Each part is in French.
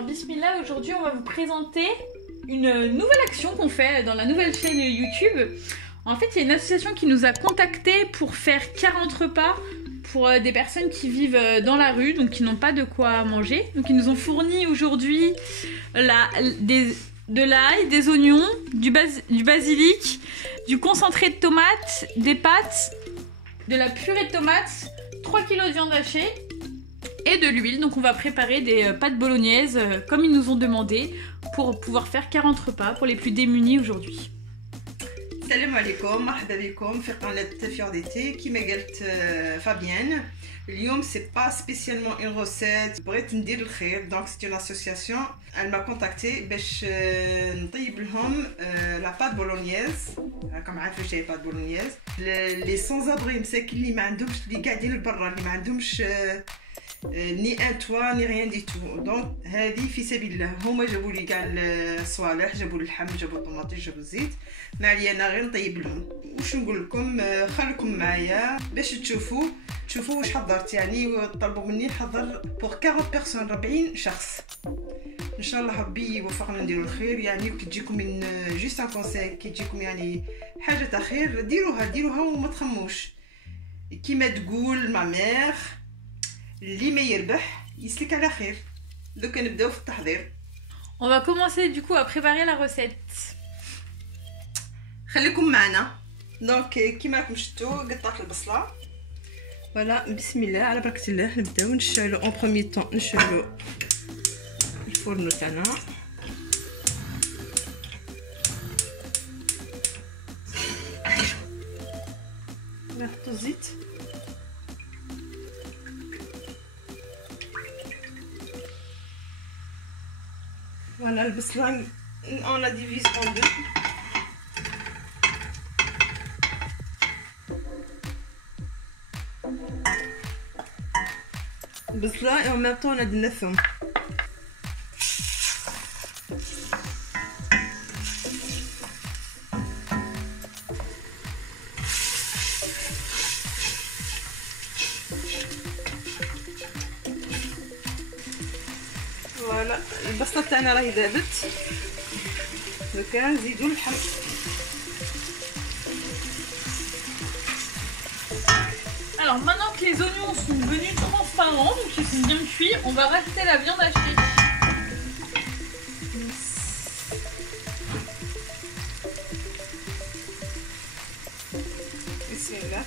Alors bismillah, aujourd'hui on va vous présenter une nouvelle action qu'on fait dans la nouvelle chaîne YouTube. En fait, il y a une association qui nous a contactés pour faire 40 repas pour des personnes qui vivent dans la rue, donc qui n'ont pas de quoi manger. Donc ils nous ont fourni aujourd'hui de l'ail, des oignons, du basilic, du concentré de tomates, des pâtes, de la purée de tomates, 3 kg de viande hachée et de l'huile. Donc on va préparer des pâtes bolognaises comme ils nous ont demandé pour pouvoir faire 40 repas pour les plus démunis aujourd'hui. السلام عليكم، مرحبا بكم في قناة فيور ديتي. كيما قالت فابيان اليوم سي با سبيسيالمون اون روسيت، بغيت ندير الخير. دونك سيتي اون اسوسياسيون elle m'a contacté باش نطيب لهم لا بات بولونييز. راكم عارفين واش هي بات بولونييز. لي سون ابري مساكين اللي ما عندهمش، اللي قاعدين لبرا، اللي ما عندهمش ني ان توا ني ريان دي تو. دونك هذه في سبيل الله. هما جابوا لي كاع الصوالح، جابوا اللحم، جابوا الطماطم، جابوا الزيت. ما عليا انا غير نطيب لهم. واش نقول لكم، خليكم معايا باش تشوفوا واش حضرت. يعني طلبوا مني نحضر بور 40 بيرسون، 40 شخص. ان شاء الله ربي يوفقنا نديروا الخير. يعني كي تجيكم من جوست ان كونساي، كي تجيكم يعني حاجه تاع خير، ديروها وما تخموش. كيما تقول ما مير، اللي ما يربح يسلك على خير. دوكا نبداو في التحضير. On va commencer du coup à préparer la recette. خليكم معنا. دونك كيما راكم شفتوا قطعت البصله. فوالا بسم الله على بركه الله. نبداو نشعلو اون بروميي طون، نشعلو الفرن تاعنا. نحطو الزيت. Voilà, le baslan, on la divise en deux. Le baslan, et en même temps on a des nefs. فوالا البصله تاعنا راهي ذابت. دوكا نزيدو اللحم. Alors maintenant que les oignons sont devenus transparents, donc ils sont bien cuits, on va rajouter la viande hachée. Bismillah.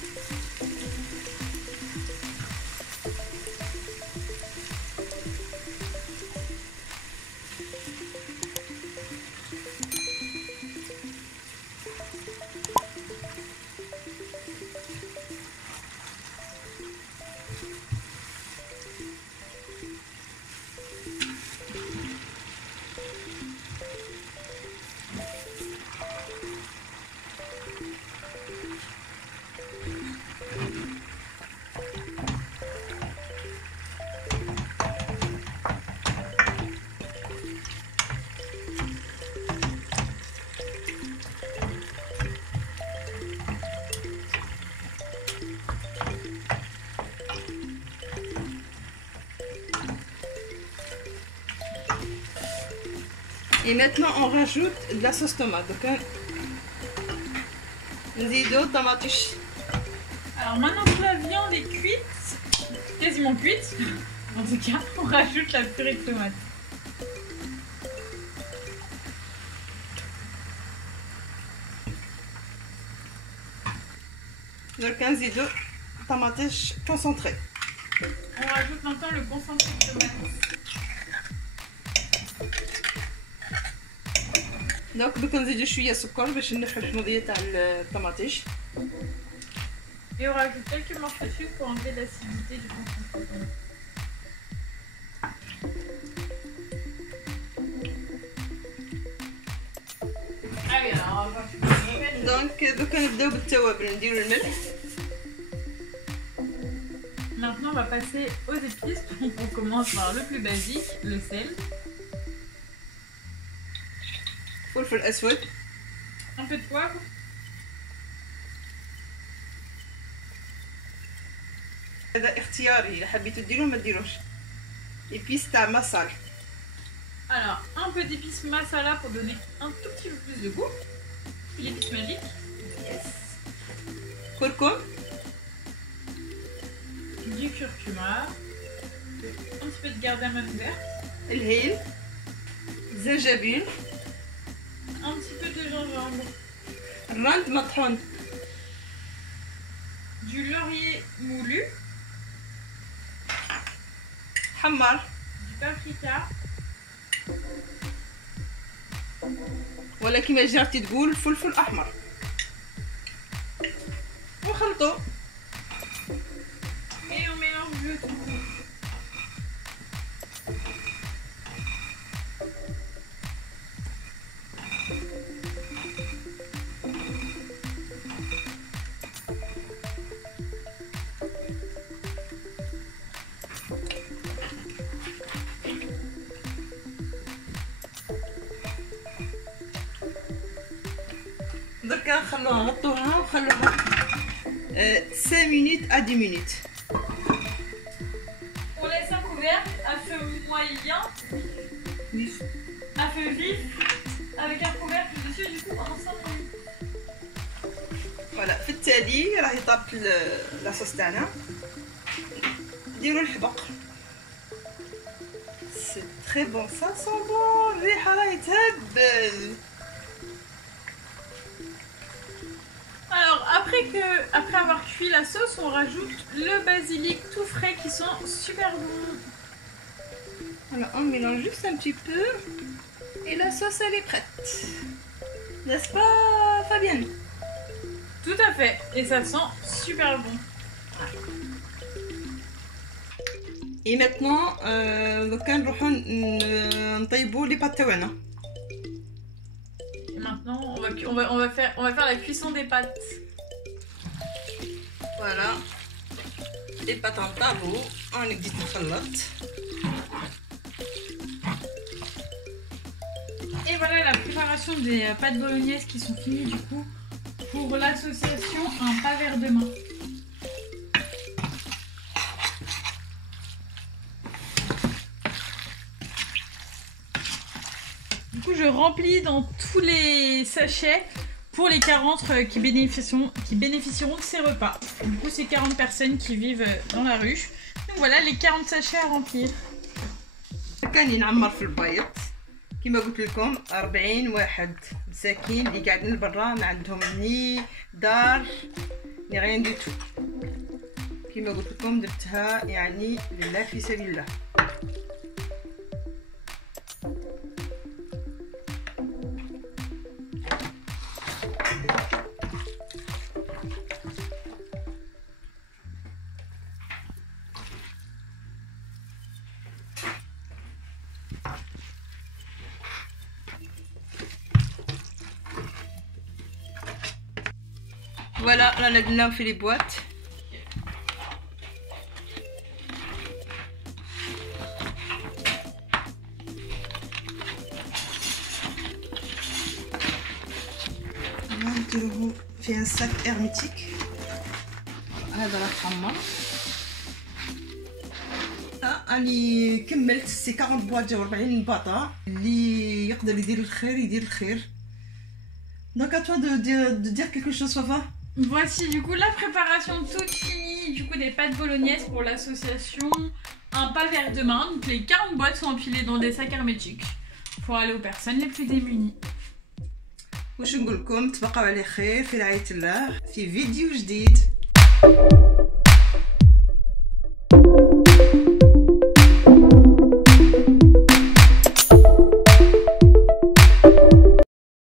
Et maintenant on rajoute de la sauce tomate. Donc nzido tomatish. Alors maintenant que la viande est cuite, quasiment cuite, en tout cas, on rajoute la purée de tomates. Donc nzido tomatish concentré. On rajoute maintenant le concentré de tomates. دونك دوك نزيدو شويه سكر باش نحو الحموضيه تاع الطماطيش. Et on rajoute quelques morceaux de sucre pour enlever l'acidité du concentré. Ah oui, alors on va faire. دونك دوك نبداو بالتوابل. نديرو الملح. Maintenant on va passer aux épices. Donc on commence par le plus basique, le sel. فلفل اسود. Un peu de poivre. هذا اختياري، اذا حبيتو ديروه ما ديروش. ايبيس تاع مصال. Alors, un peu d'épices masala pour donner un tout petit peu plus de goût. L'épice magique. Yes. Curcuma. Du curcuma. Un petit peu de cardamome vert. الهيل. زنجبيل. Un petit peu de gingembre. الرند مطحون. Du laurier moulu. حمر. Du paprika. ولا كيما جارتي تقول فلفل احمر. ونخلطو. Et on mélange le tout. دركا نخلوها نغطوها ونخلوها 5 minutes à 10 minutes. On laisse un couvercle à feu moyen, ويف. à feu vif, avec un couvercle dessus du coup en 5 minutes. فوالا في التالي راهي طابت لاصوص تاعنا. نديرو الحبق. سي تري بون سا سون بون. الريحه راهي تهبل. Alors après avoir cuit la sauce, on rajoute le basilic tout frais qui sent super bon. Voilà, on mélange juste un petit peu et la sauce elle est prête. N'est-ce pas Fabienne? Tout à fait, et ça sent super bon. Et maintenant, دوكا نروحو نطيبو لي بات تاعنا. Maintenant, on va faire la cuisson des pâtes. Voilà. Les pâtes en tabou. On les dit نخلط. Et voilà la préparation des pâtes bolognaises qui sont finies du coup pour l'association un pas vers demain. Du coup, je remplis dans tous les sachets pour les 40 qui bénéficieront de ces repas. Du coup, c'est 40 personnes qui vivent dans la ruche. Donc voilà les 40 sachets à remplir. كان ينعمر في البيض كما قلت لكم 40 واحد مساكين اللي قاعدين برا ما عندهم ني دار ني غيان دي تو. كما قلت لكم درتها يعني لله في سبيل الله. Voilà, là on fait les boîtes. نديروهم في un sac hermétique. هذا راه تحمر. اني كملت سي 40 بواط جاو 40 باطا. اللي يقدر يدير الخير يدير الخير. Donc à toi de dire quelque chose, Fafa. Voici du coup la préparation toute finie du coup des pâtes bolognaises pour l'association un pas vers demain. Donc les 40 boîtes sont empilées dans des sacs hermétiques pour aller aux personnes les plus démunies. واش نقول لكم تبقاو على خير في رعاية الله في فيديو جديد.